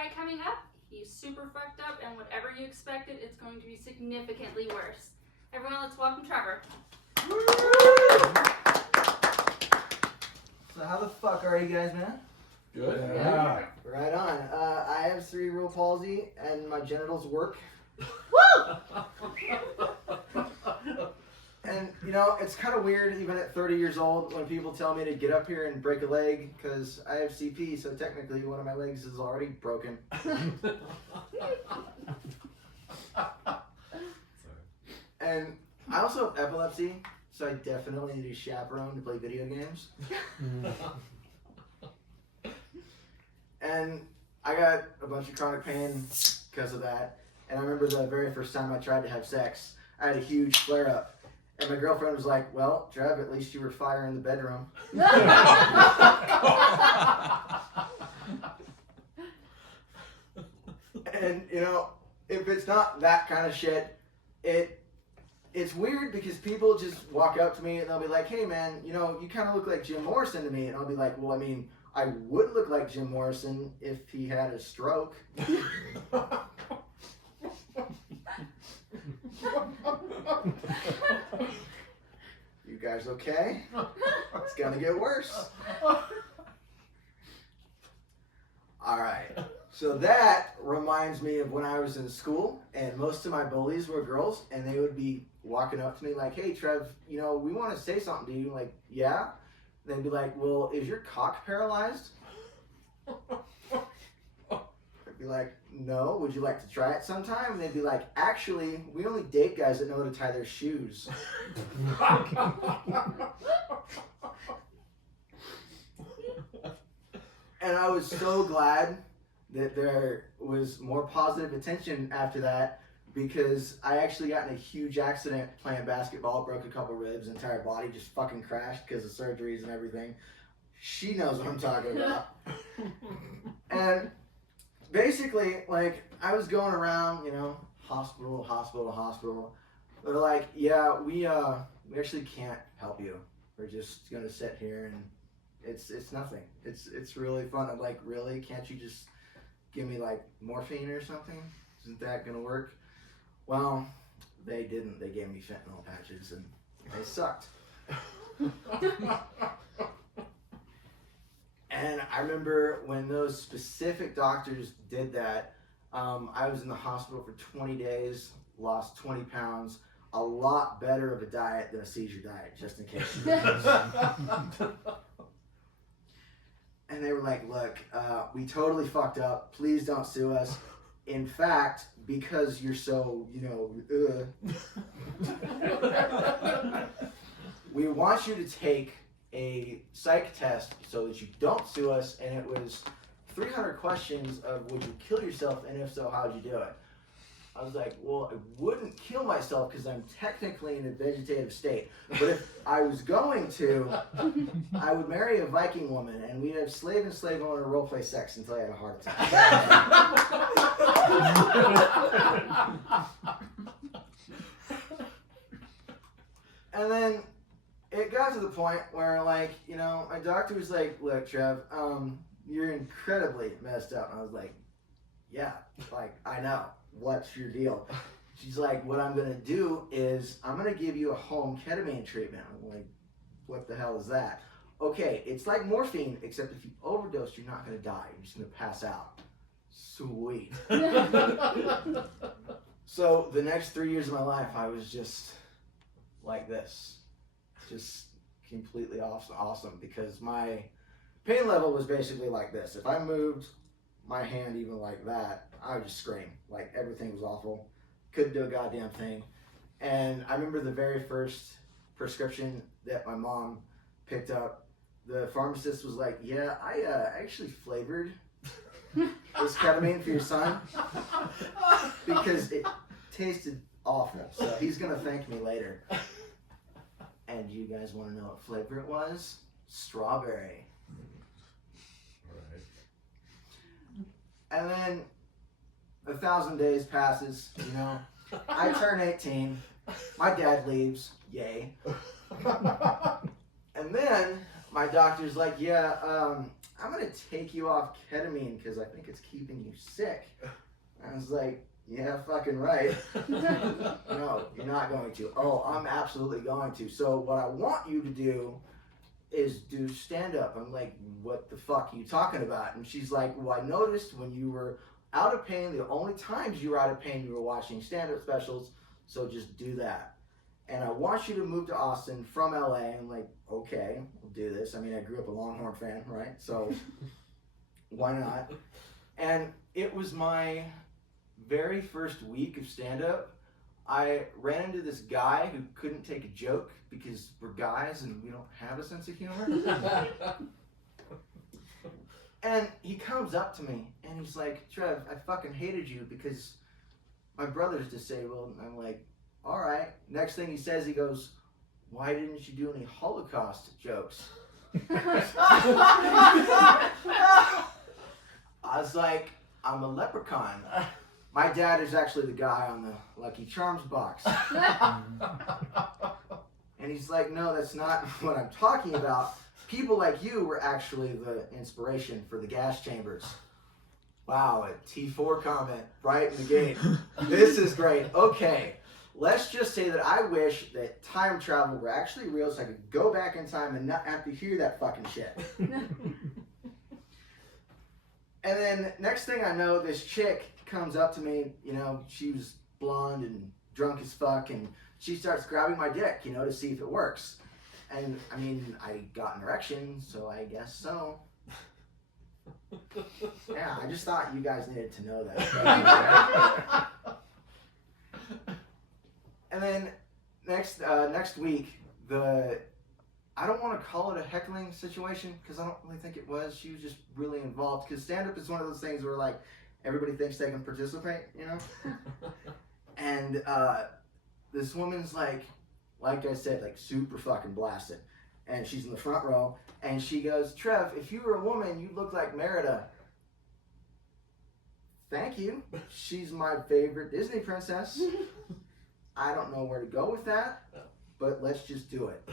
guy coming up. He's super fucked up, and whatever you expected, it's going to be significantly worse. Everyone, let's welcome Trevor. So how the fuck are you guys, man? Good. Yeah. Right on. I have cerebral palsy, and my genitals work. Woo! And, you know, it's kind of weird, even at 30 years old, when people tell me to get up here and break a leg, because I have CP, so technically one of my legs is already broken. And I also have epilepsy, so I definitely need a chaperone to play video games. And I got a bunch of chronic pain because of that. And I remember the very first time I tried to have sex, I had a huge flare-up. And my girlfriend was like, well, Trev, at least you were fire in the bedroom. And, you know, if it's not that kind of shit, it's weird because people just walk up to me and they'll be like, hey, man, you know, you kind of look like Jim Morrison to me. And I'll be like, well, I mean, I would look like Jim Morrison if he had a stroke. You guys okay? It's gonna get worse. Alright, so that reminds me of when I was in school, and most of my bullies were girls, and they would be walking up to me like, hey Trev, you know, we want to say something to you. Like, yeah? They'd be like, well, is your cock paralyzed? I'd be like, no, would you like to try it sometime? And they'd be like, actually, we only date guys that know how to tie their shoes. And I was so glad that there was more positive attention after that, because I actually got in a huge accident playing basketball, broke a couple ribs, entire body just fucking crashed because of surgeries and everything. She knows what I'm talking about. And basically, like, I was going around, you know, hospital to hospital. They're like, yeah, we actually can't help you. We're just gonna sit here and it's nothing. It's really fun. I'm like, really? Can't you just give me like morphine or something? Isn't that gonna work? Well, they didn't. They gave me fentanyl patches and they sucked. And I remember when those specific doctors did that, I was in the hospital for 20 days, lost 20 pounds, a lot better of a diet than a seizure diet, just in case. And they were like, look, we totally fucked up. Please don't sue us. In fact, because you're so, you know, we want you to take a psych test so that you don't sue us. And it was 300 questions of would you kill yourself, and if so, how'd you do it? I was like, well, I wouldn't kill myself because I'm technically in a vegetative state. But if I was going to, I would marry a Viking woman and we'd have slave and slave owner role play sex until I had a heart attack. And then it got to the point where, like, you know, my doctor was like, look, Trev, you're incredibly messed up. And I was like, yeah, like, I know. What's your deal? She's like, what I'm going to do is I'm going to give you a home ketamine treatment. I'm like, what the hell is that? Okay, it's like morphine, except if you overdose, you're not going to die. You're just going to pass out. Sweet. So the next 3 years of my life, I was just like this. Just completely awesome because my pain level was basically like this. If I moved my hand even like that, I would just scream. Like, everything was awful. Couldn't do a goddamn thing. And I remember the very first prescription that my mom picked up, the pharmacist was like, yeah, I actually flavored this ketamine for your son because it tasted awful. So he's going to thank me later. And you guys want to know what flavor it was? Strawberry. And then 1,000 days passes, you know. I turn 18. My dad leaves. Yay. And then my doctor's like, yeah, I'm going to take you off ketamine because I think it's keeping you sick. I was like, yeah, fucking right. No, you're not going to. Oh, I'm absolutely going to. So what I want you to do is do stand-up. I'm like, what the fuck are you talking about? And she's like, well, I noticed when you were out of pain, the only times you were out of pain, you were watching stand-up specials, so just do that. And I want you to move to Austin from LA. I'm like, okay, we'll do this. I mean, I grew up a Longhorn fan, right? So why not? And it was my very first week of stand-up. I ran into this guy who couldn't take a joke because we're guys and we don't have a sense of humor. And he comes up to me and he's like, Trev, I fucking hated you because my brother's disabled. And I'm like, all right. Next thing he says, he goes, why didn't you do any Holocaust jokes? I was like, I'm a leprechaun. My dad is actually the guy on the Lucky Charms box. And he's like, no, that's not what I'm talking about. People like you were actually the inspiration for the gas chambers. Wow, a T4 comment right in the gate. This is great. Okay, let's just say that I wish that time travel were actually real so I could go back in time and not have to hear that fucking shit. And then next thing I know, this chick comes up to me, you know, she was blonde and drunk as fuck, and she starts grabbing my dick, you know, to see if it works. And I mean, I got an erection, so I guess so. Yeah, I just thought you guys needed to know that. And then next week, I don't want to call it a heckling situation because I don't really think it was. She was just really involved because stand-up is one of those things where like everybody thinks they can participate, you know? And this woman's like I said, like super fucking blasted. And she's in the front row and she goes, Trev, if you were a woman, you'd look like Merida. Thank you. She's my favorite Disney princess. I don't know where to go with that, but let's just do it.